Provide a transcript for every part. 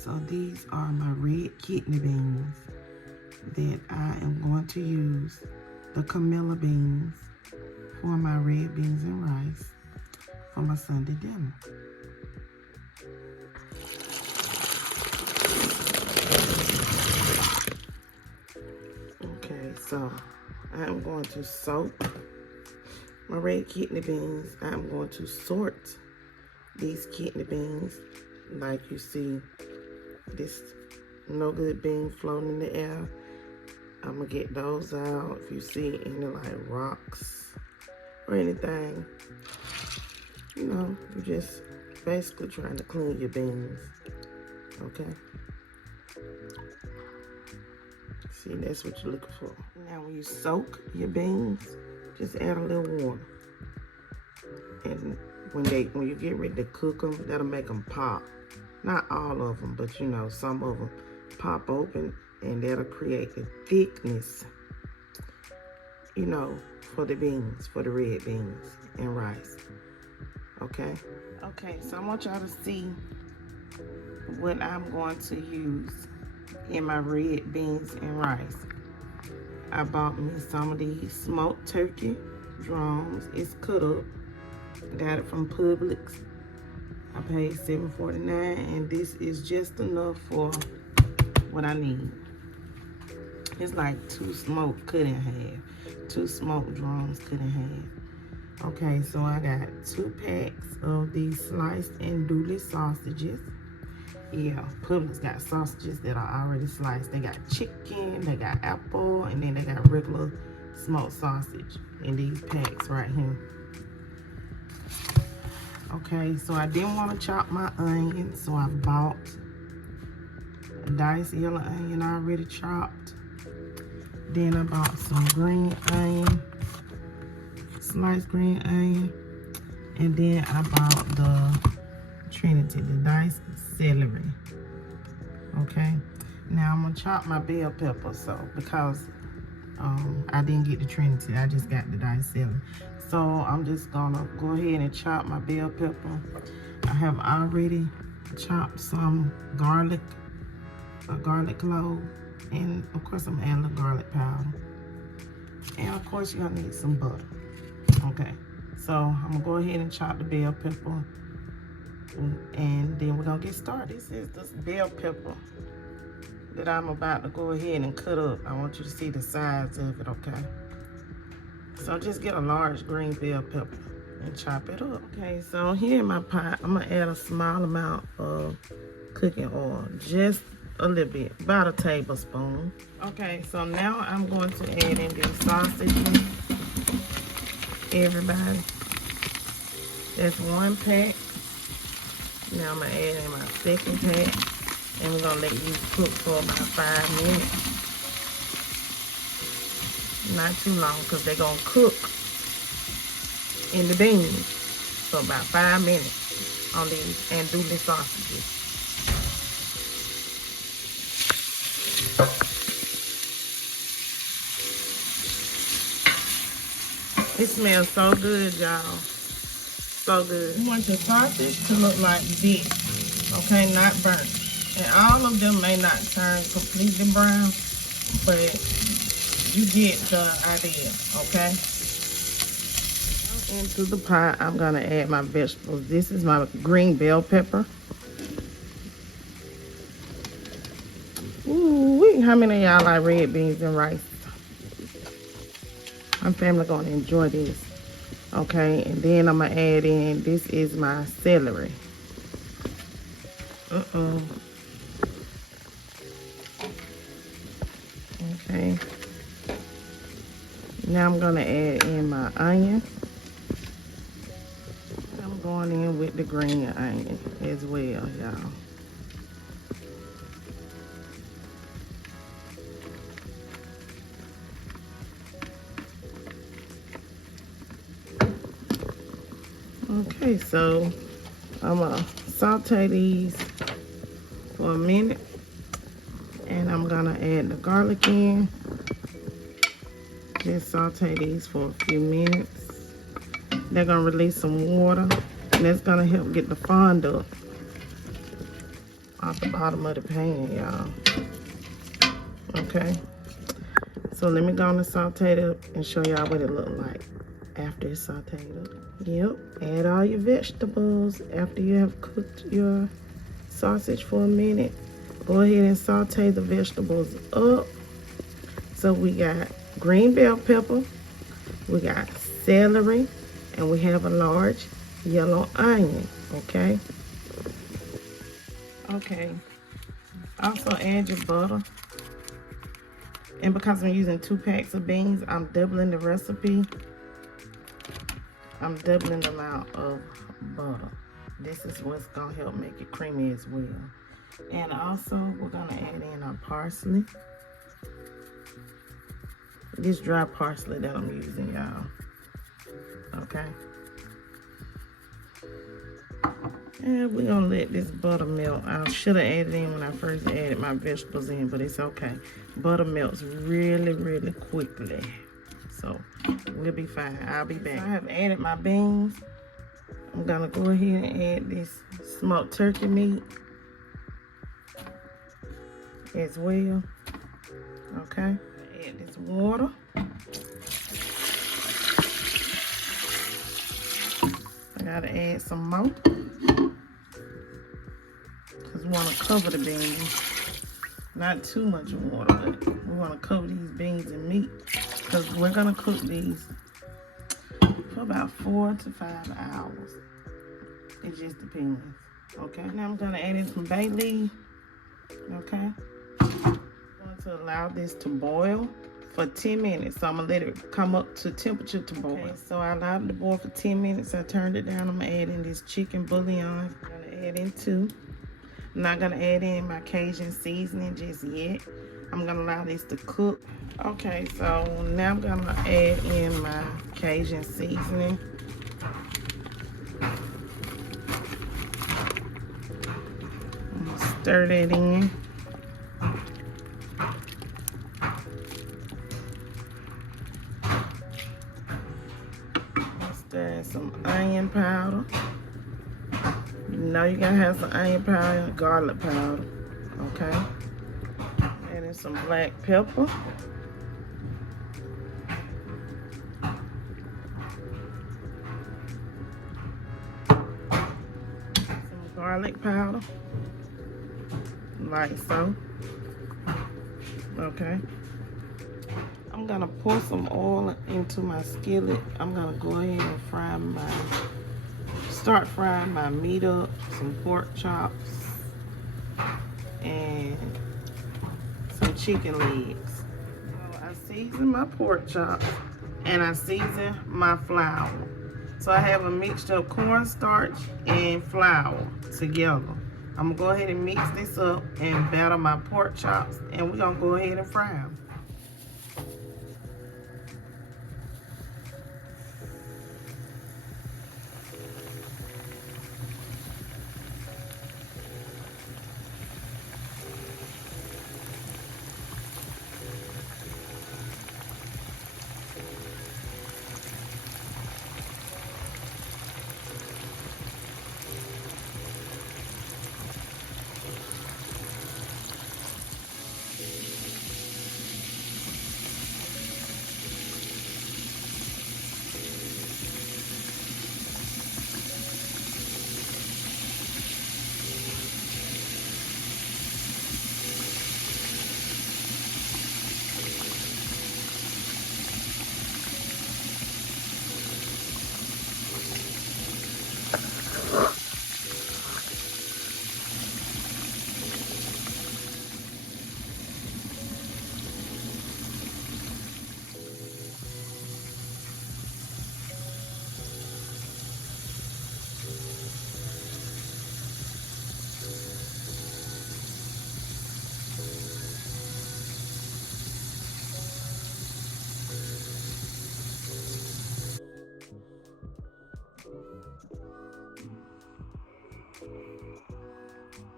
so these are my red kidney beans that I am going to use, the Camilla beans, for my red beans and rice for my Sunday dinner. Okay, so I am going to soak my red kidney beans. I'm going to sort these kidney beans. Like you see this no good bean floating in the air, I'm gonna get those out. If you see any like rocks or anything, you know, you're just basically trying to clean your beans, okay? See, that's what you're looking for. Now when you soak your beans, just add a little water. And when you get ready to cook them, that'll make them pop. Not all of them, but you know, some of them pop open, and that'll create the thickness, you know, for the beans, for the red beans and rice, okay? Okay, so I want y'all to see what I'm going to use in my red beans and rice. I bought me some of these smoked turkey drums. It's cut up. Got it from Publix. I paid $7.49, and this is just enough for what I need. It's like 2 smoked cut in half. 2 smoked drums cut in half. Okay, so I got 2 packs of these sliced andouille sausages. Yeah, Publix got sausages that are already sliced. They got chicken, they got apple, and then they got regular smoked sausage in these packs right here. Okay, so I didn't want to chop my onion, so I bought a diced yellow onion already chopped. Then I bought some green onion, sliced green onion, and then I bought the Trinity, the diced celery. Okay, now I'm gonna chop my bell pepper, so because I didn't get the Trinity, I just got the diced celery. So I'm just gonna go ahead and chop my bell pepper. I have already chopped some garlic, a garlic clove, and of course I'm adding the garlic powder. And of course you're gonna need some butter. Okay, so I'm gonna go ahead and chop the bell pepper, and then we're gonna get started. This is the bell pepper that I'm about to go ahead and cut up. I want you to see the size of it, okay? So just get a large green bell pepper and chop it up. Okay, so here in my pot, I'm gonna add a small amount of cooking oil, just a little bit, about a tablespoon. Okay, so now I'm going to add in these sausages. Everybody, that's 1 pack. Now I'm gonna add in my second pack, and we're gonna let these cook for about 5 minutes. Not too long, because they're gonna cook in the beans for about 5 minutes on these andouille sausages. It smells so good, y'all. So good. You want your sausage to look like this, okay, not burnt. And all of them may not turn completely brown, but you get the idea, okay? Into the pot, I'm gonna add my vegetables. This is my green bell pepper. Ooh, how many of y'all like red beans and rice? My family gonna enjoy this. Okay, and then I'm gonna add in, this is my celery. Okay. Now I'm gonna add in my onion. I'm going in with the green onion as well, y'all. Okay, so I'm gonna saute these for a minute, and I'm gonna add the garlic in. Just saute these for a few minutes. They're gonna release some water, and that's gonna help get the fond up. off the bottom of the pan, y'all. Okay. So let me go on and saute it up and show y'all what it look like after it's sauteed up. Yep. Add all your vegetables after you have cooked your sausage for a minute. Go ahead and saute the vegetables up. So we got green bell pepper, we got celery, and we have a large yellow onion, okay? Okay, also add your butter. And because I'm using 2 packs of beans, I'm doubling the recipe. I'm doubling the amount of butter. This is what's gonna help make it creamy as well. And also, we're gonna add in our parsley. This dry parsley that I'm using, y'all. Okay. And we're gonna let this butter melt. I should have added in when I first added my vegetables in, but it's okay. Butter melts really, really quickly. So we'll be fine. I'll be back. So I have added my beans. I'm gonna go ahead and add this smoked turkey meat as well. Okay. Add this water. I gotta add some more. Because we want to cover the beans. Not too much water, but we want to cover these beans and meat. Because we're going to cook these for about 4 to 5 hours. It just depends. Okay, now I'm going to add in some bay leaf. Okay. I'm going to allow this to boil for 10 minutes. So I'm going to let it come up to temperature to boil. Okay, so I allowed it to boil for 10 minutes. I turned it down. I'm going to add in this chicken bouillon. I'm going to add in 2. I'm not going to add in my Cajun seasoning just yet. I'm going to allow this to cook. Okay, so now I'm going to add in my Cajun seasoning. I'm going to stir that in. Stir in some onion powder. You know you gotta have some onion powder and garlic powder, okay? And then some black pepper. Some garlic powder, like so, okay? I'm gonna pour some oil into my skillet. I'm gonna go ahead and start frying my meat up, some pork chops, and some chicken legs. So I season my pork chops and I season my flour. So I have a mixture of cornstarch and flour together. I'm gonna go ahead and mix this up and batter my pork chops, and we're gonna go ahead and fry them.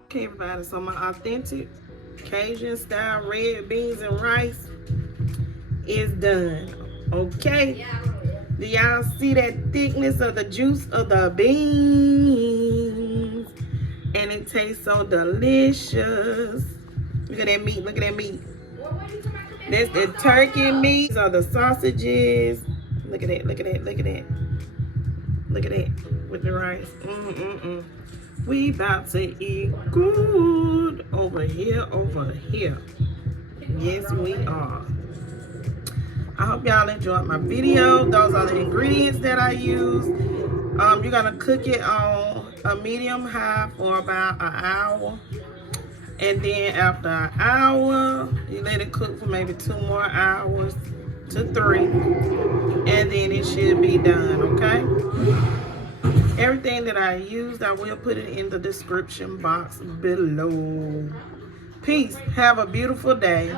Okay, everybody, so my authentic Cajun style red beans and rice is done. Okay, do y'all see that thickness of the juice of the beans? And it tastes so delicious. Look at that meat. Look at that meat. That's the turkey meat. These are the sausages. Look at it. Look at it. Look at it. Look at it with the rice. We about to eat good over here, over here. Yes, we are. I hope y'all enjoyed my video. Those are the ingredients that I use. You're gonna cook it on a medium high for about an hour. And then after an hour, you let it cook for maybe 2 more hours to 3. And then it should be done, okay? Everything that I used, I will put it in the description box below. Peace. Have a beautiful day.